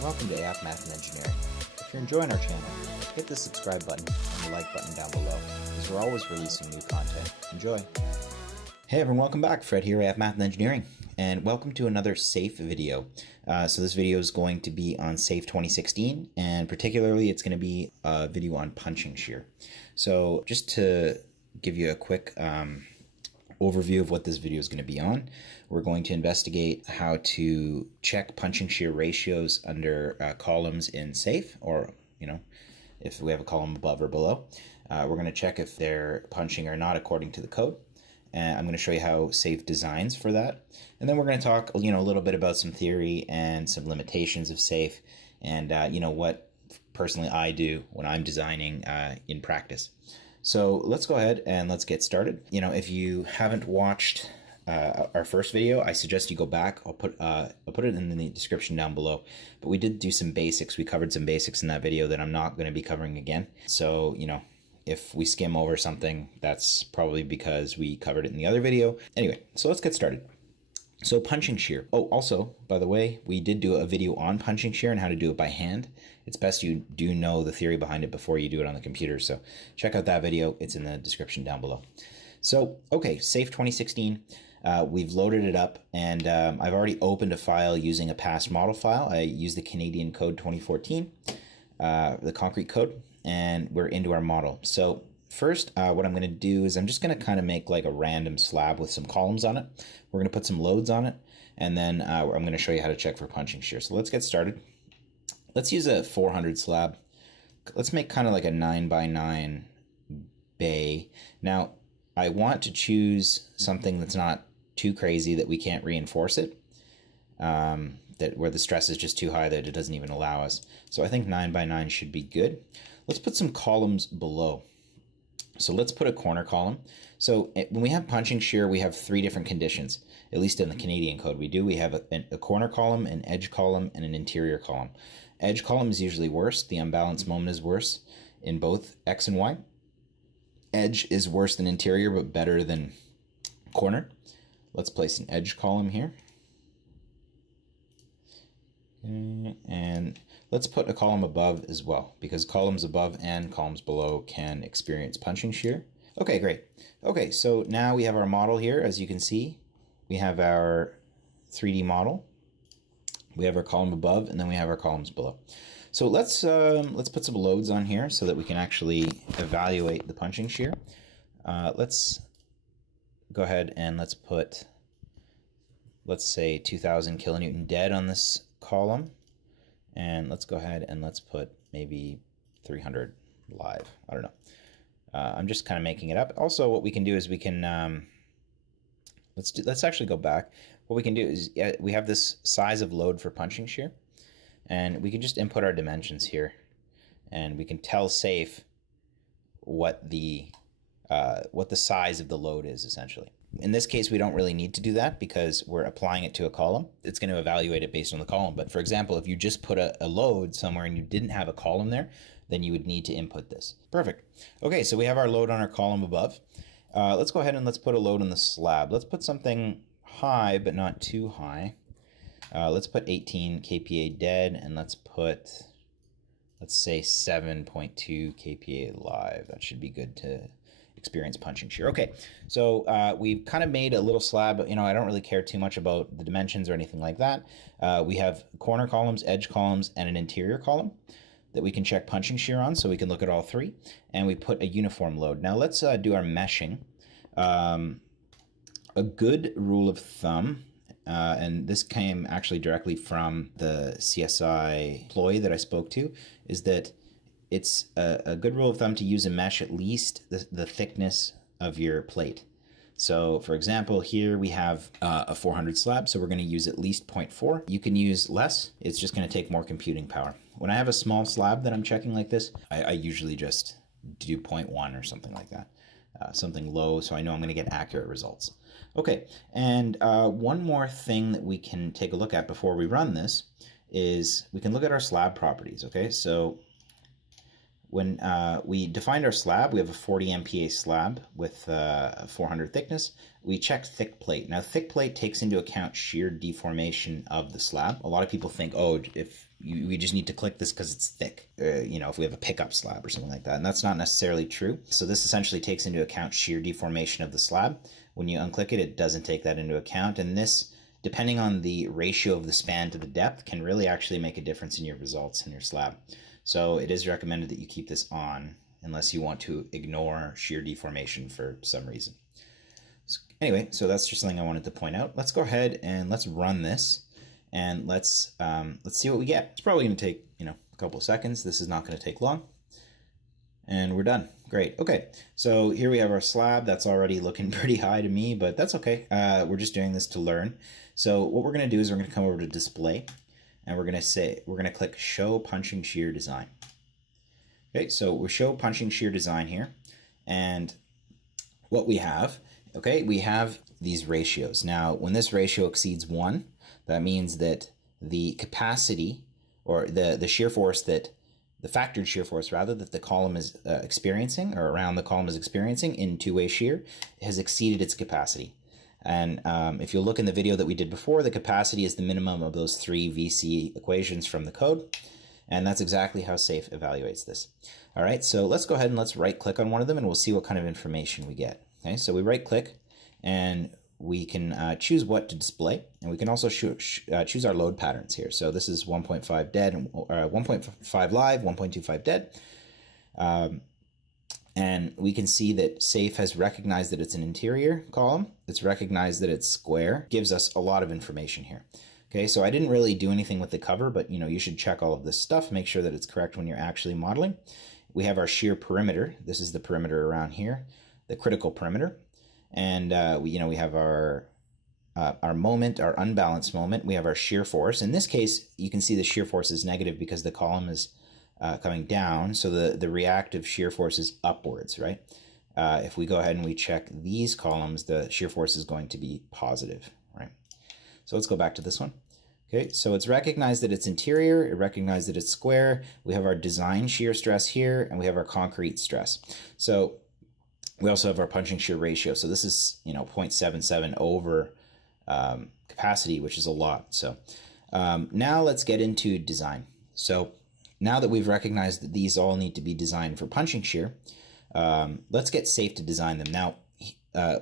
Welcome to AF Math and Engineering. If you're enjoying our channel, hit the subscribe button and the like button down below, as we're always releasing new content. Enjoy! Hey everyone, welcome back. Fred here, AF Math and Engineering, and welcome to another SAFE video. So this video is going to be on SAFE 2016, and particularly it's going to be a video on punching shear. So just to give you a quick overview of what this video is going to be on. We're going to investigate how to check punching shear ratios under columns in SAFE, or if we have a column above or below. We're going to check if they're punching or not according to the code. And I'm going to show you how SAFE designs for that. And then we're going to talk a little bit about some theory and some limitations of SAFE, and what personally I do when I'm designing in practice. So let's go ahead and let's get started. If you haven't watched our first video, I suggest you go back. I'll put it in the description down below. But we did do some basics. We covered some basics in that video that I'm not going to be covering again. So, if we skim over something, that's probably because we covered it in the other video. Anyway, so let's get started. So punching shear. Oh, also, by the way, we did do a video on punching shear and how to do it by hand. It's best you do know the theory behind it before you do it on the computer. So check out that video. It's in the description down below. So, okay, SAFE 2016. We've loaded it up, and I've already opened a file using a past model file. I used the Canadian code 2014, the concrete code, and we're into our model. So first, what I'm going to do is I'm just going to kind of make like a random slab with some columns on it. We're going to put some loads on it, and then I'm going to show you how to check for punching shear. So let's get started. Let's use a 400 slab. Let's make kind of like a 9x9 bay. Now, I want to choose something that's not too crazy that we can't reinforce it, that where the stress is just too high that it doesn't even allow us. So I think 9x9 should be good. Let's put some columns below. So let's put a corner column. So when we have punching shear, we have three different conditions, at least in the Canadian code we do. We have a corner column, an edge column, and an interior column. Edge column is usually worse. The unbalanced moment is worse in both X and Y. Edge is worse than interior, but better than corner. Let's place an edge column here. And let's put a column above as well, because columns above and columns below can experience punching shear. Okay, great. Okay, so now we have our model here. As you can see, we have our 3D model. We have our column above, and then we have our columns below. So let's put some loads on here so that we can actually evaluate the punching shear. Let's go ahead and let's put, let's say 2,000 kilonewton dead on this column, and let's go ahead and let's put maybe 300 live. I don't know. I'm just kind of making it up. Also, what we can do is we can let's actually go back. What we can do is we have this size of load for punching shear, and we can just input our dimensions here, and we can tell SAFE what the size of the load is essentially. In this case, we don't really need to do that because we're applying it to a column. It's going to evaluate it based on the column. But for example, if you just put a load somewhere and you didn't have a column there, then you would need to input this. Perfect. Okay, so we have our load on our column above. Let's go ahead and let's put a load on the slab. Let's put something high, but not too high. Let's put 18 kPa dead, and let's say 7.2 kPa live. That should be good to experience punching shear. Okay, so we've kind of made a little slab. I don't really care too much about the dimensions or anything like that. We have corner columns, edge columns, and an interior column that we can check punching shear on, so we can look at all three. And we put a uniform load. Now let's do our meshing. A good rule of thumb, and this came actually directly from the CSI employee that I spoke to, is that it's a good rule of thumb to use a mesh at least the thickness of your plate. So for example, here we have a 400 slab, so we're going to use at least 0.4. You can use less. It's just going to take more computing power. When I have a small slab that I'm checking like this, I usually just do 0.1 or something like that. Something low, so I know I'm going to get accurate results. Okay, and one more thing that we can take a look at before we run this is we can look at our slab properties. Okay, so when we defined our slab, we have a 40 MPa slab with 400 thickness. We checked thick plate. Now, thick plate takes into account shear deformation of the slab. A lot of people think, oh, we just need to click this because it's thick, if we have a pickup slab or something like that. And that's not necessarily true. So this essentially takes into account shear deformation of the slab. When you unclick it, it doesn't take that into account. And this, depending on the ratio of the span to the depth, can really actually make a difference in your results in your slab. So it is recommended that you keep this on unless you want to ignore shear deformation for some reason. Anyway, so that's just something I wanted to point out. Let's go ahead and let's run this, and let's see what we get. It's probably going to take a couple of seconds. This is not going to take long, and we're done. Great. Okay, so here we have our slab. That's already looking pretty high to me, but that's okay. We're just doing this to learn. So what we're going to do is we're going to come over to display, and we're going to click Show Punching Shear Design. Okay, so we show punching shear design here, and what we have, we have these ratios. Now, when this ratio exceeds 1, that means that the capacity, or the shear force that, the factored shear force rather, that the column is experiencing, or around the column is experiencing in two-way shear, has exceeded its capacity. And if you look in the video that we did before, the capacity is the minimum of those 3 VC equations from the code. And that's exactly how SAFE evaluates this. All right, so let's go ahead and let's right click on one of them, and we'll see what kind of information we get. Okay, so we right click, and we can choose what to display, and we can also choose our load patterns here. So this is 1.5 dead, and 1.5 live, 1.25 dead. And we can see that SAFE has recognized that it's an interior column. It's recognized that it's square. Gives us a lot of information here. Okay, so I didn't really do anything with the cover, but you should check all of this stuff, make sure that it's correct when you're actually modeling. We have our shear perimeter. This is the perimeter around here, the critical perimeter. And we have our moment, our unbalanced moment. We have our shear force. In this case, you can see the shear force is negative because the column is coming down, so the reactive shear force is upwards, right? If we go ahead and we check these columns, the shear force is going to be positive, right? So let's go back to this one. Okay, so it's recognized that it's interior, it recognized that it's square. We have our design shear stress here, and we have our concrete stress. So we also have our punching shear ratio. So this is 0.77 over capacity, which is a lot. So now let's get into design. So now that we've recognized that these all need to be designed for punching shear, let's get SAFE to design them. Now,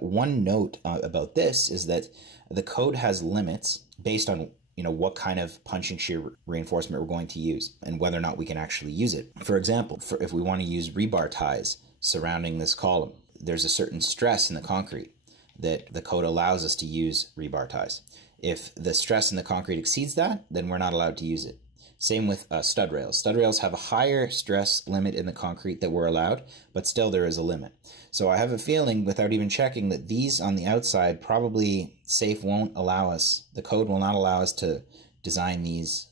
one note about this is that the code has limits based on what kind of punching shear reinforcement we're going to use and whether or not we can actually use it. For example, if we want to use rebar ties surrounding this column, there's a certain stress in the concrete that the code allows us to use rebar ties. If the stress in the concrete exceeds that, then we're not allowed to use it. Same with stud rails. Stud rails have a higher stress limit in the concrete that we're allowed, but still there is a limit. So I have a feeling, without even checking, that these on the outside probably SAFE won't allow us, the code will not allow us to design these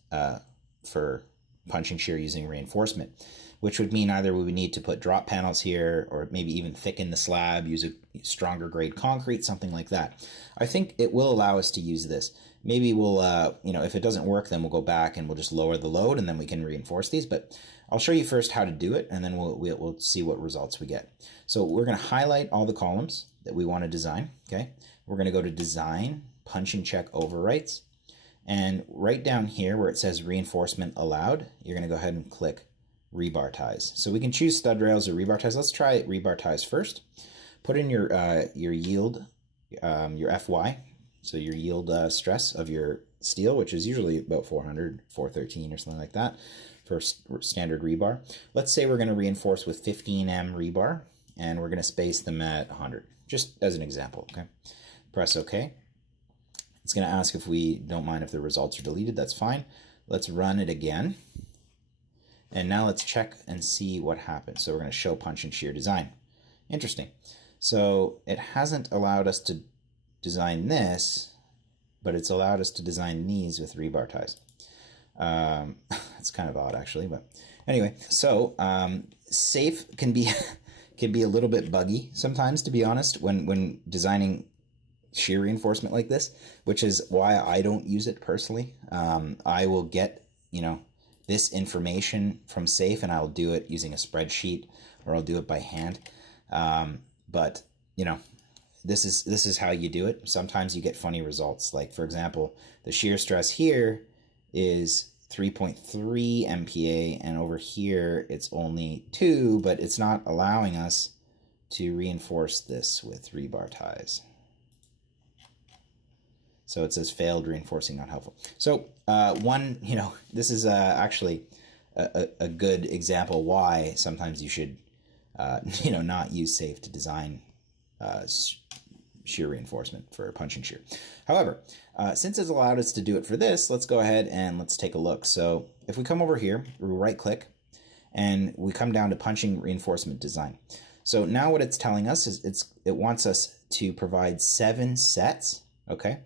for punching shear using reinforcement, which would mean either we would need to put drop panels here, or maybe even thicken the slab, use a stronger grade concrete, something like that. I think it will allow us to use this. Maybe we'll, if it doesn't work, then we'll go back and we'll just lower the load, and then we can reinforce these. But I'll show you first how to do it, and then we'll see what results we get. So we're going to highlight all the columns that we want to design. Okay, we're going to go to Design, Punch and Check Overwrites, and right down here where it says Reinforcement Allowed, you're going to go ahead and click Rebar Ties. So we can choose stud rails or rebar ties. Let's try rebar ties first. Put in your yield, your FY. So your yield stress of your steel, which is usually about 400, 413 or something like that for standard rebar. Let's say we're going to reinforce with 15M rebar, and we're going to space them at 100, just as an example. Okay, press OK. It's going to ask if we don't mind if the results are deleted. That's fine. Let's run it again. And now let's check and see what happens. So we're going to show punch and shear design. Interesting. So it hasn't allowed us to design this, but it's allowed us to design these with rebar ties. It's kind of odd, actually, but anyway. So SAFE can be a little bit buggy sometimes, to be honest, when designing shear reinforcement like this, which is why I don't use it personally. I will get this information from Safe, and I'll do it using a spreadsheet or I'll do it by hand. But you know, this is how you do it. Sometimes you get funny results. Like for example, the shear stress here is 3.3 MPa, and over here it's only 2, but it's not allowing us to reinforce this with rebar ties. So it says failed reinforcing, not helpful. So this is actually a good example why sometimes you should not use Safe to design shear reinforcement for punching shear. However, since it's allowed us to do it for this, let's go ahead and let's take a look. So if we come over here, we right click, and we come down to punching reinforcement design. So now what it's telling us is it wants us to provide 7 sets, okay,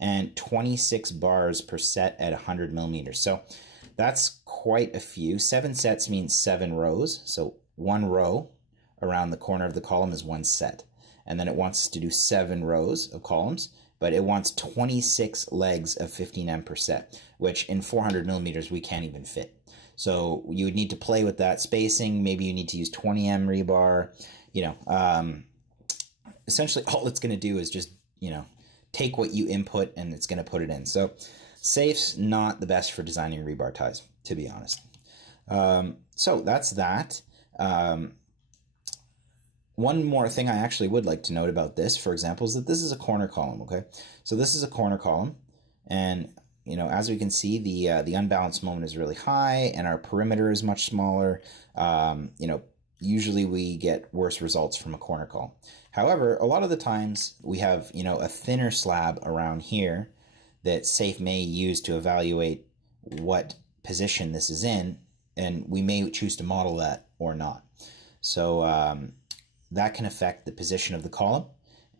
and 26 bars per set at 100 millimeters. So that's quite a few. 7 sets means 7 rows. So 1 row around the corner of the column is 1 set. And then it wants us to do 7 rows of columns, but it wants 26 legs of 15M per set, which in 400 millimeters we can't even fit. So you would need to play with that spacing. Maybe you need to use 20M rebar. Essentially all it's going to do is just, take what you input and it's going to put it in. So Safe's not the best for designing rebar ties, to be honest. So that's that. One more thing I actually would like to note about this, for example, is that this is a corner column, okay? So this is a corner column, and as we can see, the unbalanced moment is really high, and our perimeter is much smaller. Usually we get worse results from a corner column. However, a lot of the times we have, a thinner slab around here that Safe may use to evaluate what position this is in, and we may choose to model that or not. So that can affect the position of the column,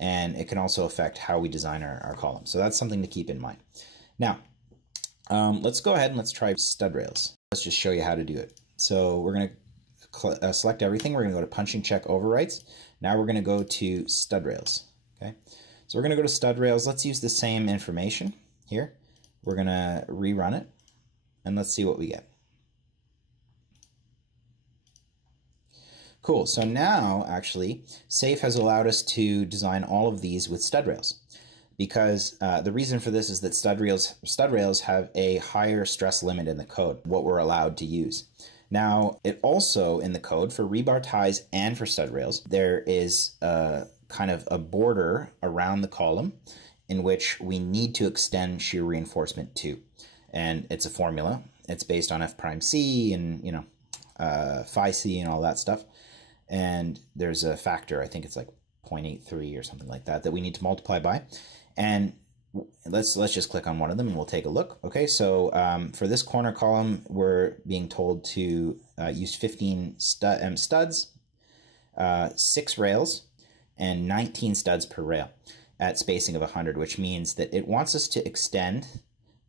and it can also affect how we design our column. So that's something to keep in mind. Now, let's go ahead and let's try stud rails. Let's just show you how to do it. So we're going to select everything. We're going to go to punching check overwrites. Now we're going to go to stud rails. Okay, so we're going to go to stud rails. Let's use the same information here. We're going to rerun it, and let's see what we get. Cool, so now actually Safe has allowed us to design all of these with stud rails, because the reason for this is that stud rails have a higher stress limit in the code, what we're allowed to use. Now, it also in the code for rebar ties and for stud rails, there is kind of a border around the column in which we need to extend shear reinforcement to, and it's a formula. It's based on F prime C and phi C and all that stuff. And there's a factor, I think it's like 0.83 or something like that we need to multiply by. And let's just click on one of them and we'll take a look. Okay, so for this corner column, we're being told to use 15 studs, 6 rails, and 19 studs per rail at spacing of 100, which means that it wants us to extend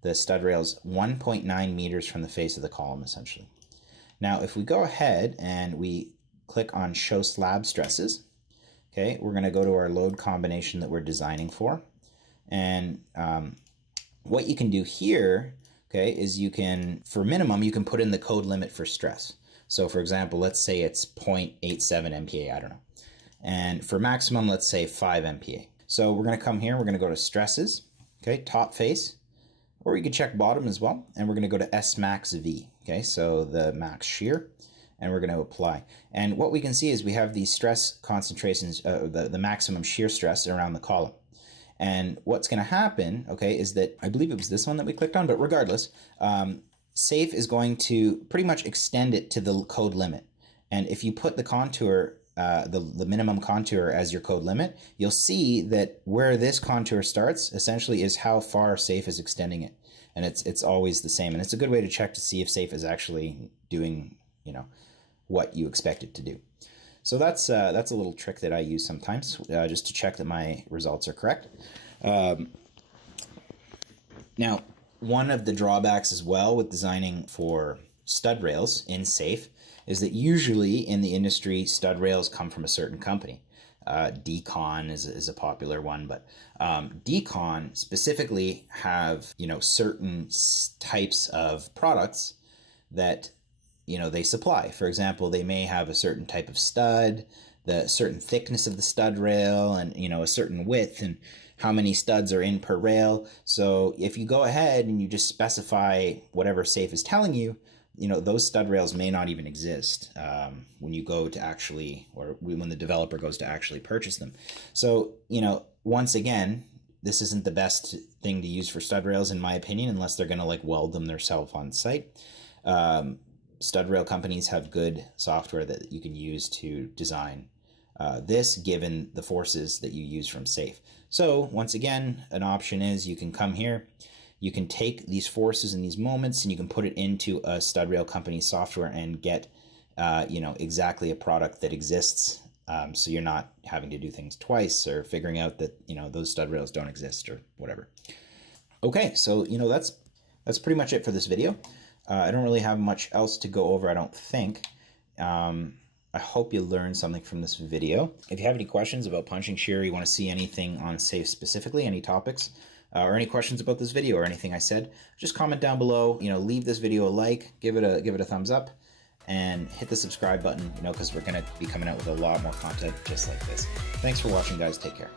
the stud rails 1.9 meters from the face of the column, essentially. Now, if we go ahead and we click on show slab stresses, okay, we're going to go to our load combination that we're designing for. And what you can do here, okay, is you can, for minimum, you can put in the code limit for stress. So for example, let's say it's 0.87 MPa, I don't know. And for maximum, let's say 5 MPa. So we're going to come here, we're going to go to stresses, okay, top face, or you can check bottom as well. And we're going to go to S max V, okay, so the max shear. And we're going to apply. And what we can see is we have these stress concentrations, the maximum shear stress around the column. And what's going to happen, okay, is that, I believe it was this one that we clicked on, but regardless, Safe is going to pretty much extend it to the code limit. And if you put the contour, the minimum contour as your code limit, you'll see that where this contour starts essentially is how far Safe is extending it. And it's always the same. And it's a good way to check to see if Safe is actually doing, what you expect it to do. So that's a little trick that I use sometimes just to check that my results are correct. Now, one of the drawbacks as well with designing for stud rails in Safe is that usually in the industry, stud rails come from a certain company. Decon is a popular one, but Decon specifically have certain types of products that, they supply. For example, they may have a certain type of stud, the certain thickness of the stud rail, and, a certain width, and how many studs are in per rail. So if you go ahead and you just specify whatever Safe is telling you, those stud rails may not even exist when you go to actually, or when the developer goes to actually purchase them. So, once again, this isn't the best thing to use for stud rails, in my opinion, unless they're going to weld them themselves on site. Stud rail companies have good software that you can use to design this, given the forces that you use from Safe. So once again, an option is you can come here, you can take these forces and these moments, and you can put it into a stud rail company software and get exactly a product that exists. So you're not having to do things twice or figuring out that those stud rails don't exist or whatever. Okay, so that's pretty much it for this video. I don't really have much else to go over, I don't think. I hope you learned something from this video. If you have any questions about punching shear, you want to see anything on Safe specifically, any topics, or any questions about this video or anything I said, just comment down below. Leave this video a like, give it a thumbs up, and hit the subscribe button, because we're going to be coming out with a lot more content just like this. Thanks for watching, guys. Take care.